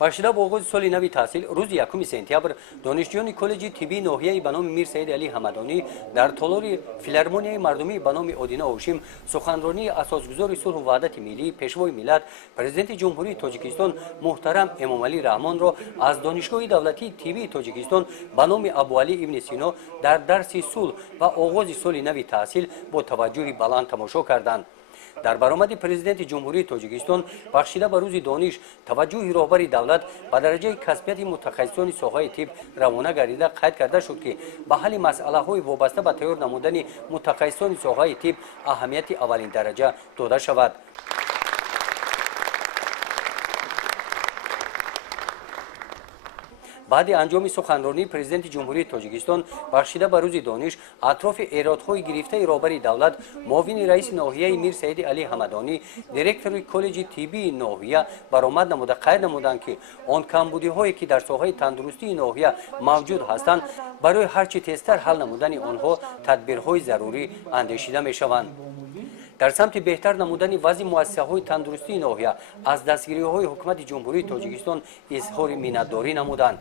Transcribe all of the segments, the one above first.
башида бо оғози соли нави таҳсил рӯзи 1 сентябр донишҷӯёни коллеҷи тиббии ноҳияи ба номи мир Саид Алӣ Ҳамадонӣ дар толори филармонияи мардумии ба номи Одина Ҳошим суханронии асосгузори сулҳу ваҳдати миллӣ пешвои миллат президенти ҷумҳурии Тоҷикистон муҳтарам Эмомалӣ Раҳмонро аз донишгоҳи давлатии тиббии Тоҷикистон ба номи Абуалӣ ибни Сино дар дарси сулҳ ва оғози соли нави таҳсил бо таваҷҷӯҳи баланд тамошо карданд. дар баромади президенти ҷумҳурии Тоҷикистон бахшида ба рӯзи дониш таваҷҷӯҳи роҳбари давлат ба дараҷаи касбияти мутахассисони соҳаи тиб равона гардида қайд карда шуд ки ба ҳалли масъалаҳои вобаста ба тайёр намудани мутахассисони соҳаи тиб аҳамияти аввалин дараҷа дода шавад. баъди анҷоми суханронии президенти ҷумҳурии Тоҷикистон бахшида ба рӯзи дониш атрофи эродҳои гирифтаи роҳбари давлат муовини раиси ноҳияи мир Саиди Алӣ Ҳамадонӣ директори коллеҷи тиббии ноҳия баромад намуда қайд намуданд ки он камбудиҳое ки дар соҳаи тандурустии ноҳия мавҷуд ҳастанд барои ҳарчи тезтар ҳал намудани онҳо тадбирҳои зарурӣ андешида мешаванд. дар самти беҳтар намудани вазъи муассисаҳои тандурустии ноҳия аз дастгириҳои ҳукумати ҷумҳурии Тоҷикистон изҳори миннатдорӣ намуданд.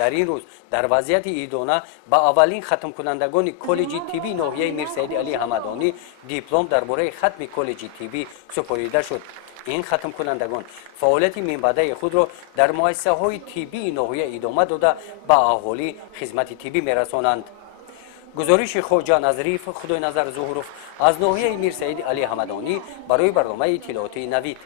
дар ин рӯз дар вазъияти идона ба аввалин хатмкунандагони коллеҷи тиббии ноҳияи мир Саиди Алӣ Ҳамадонӣ диплом дар бораи хатми коллеҷи тиббӣ супорида шуд. ин хатмкунандагон фаъолияти минбаъдаи худро дар муассисаҳои тиббии ноҳия идома дода ба аҳолӣ хизмати тиббӣ мерасонанд. гузориши хоҷа Назриф Худойназар Зуҳуров аз ноҳияи мир Саиди Алӣ Ҳамадонӣ барои барномаи иттилооти Навид.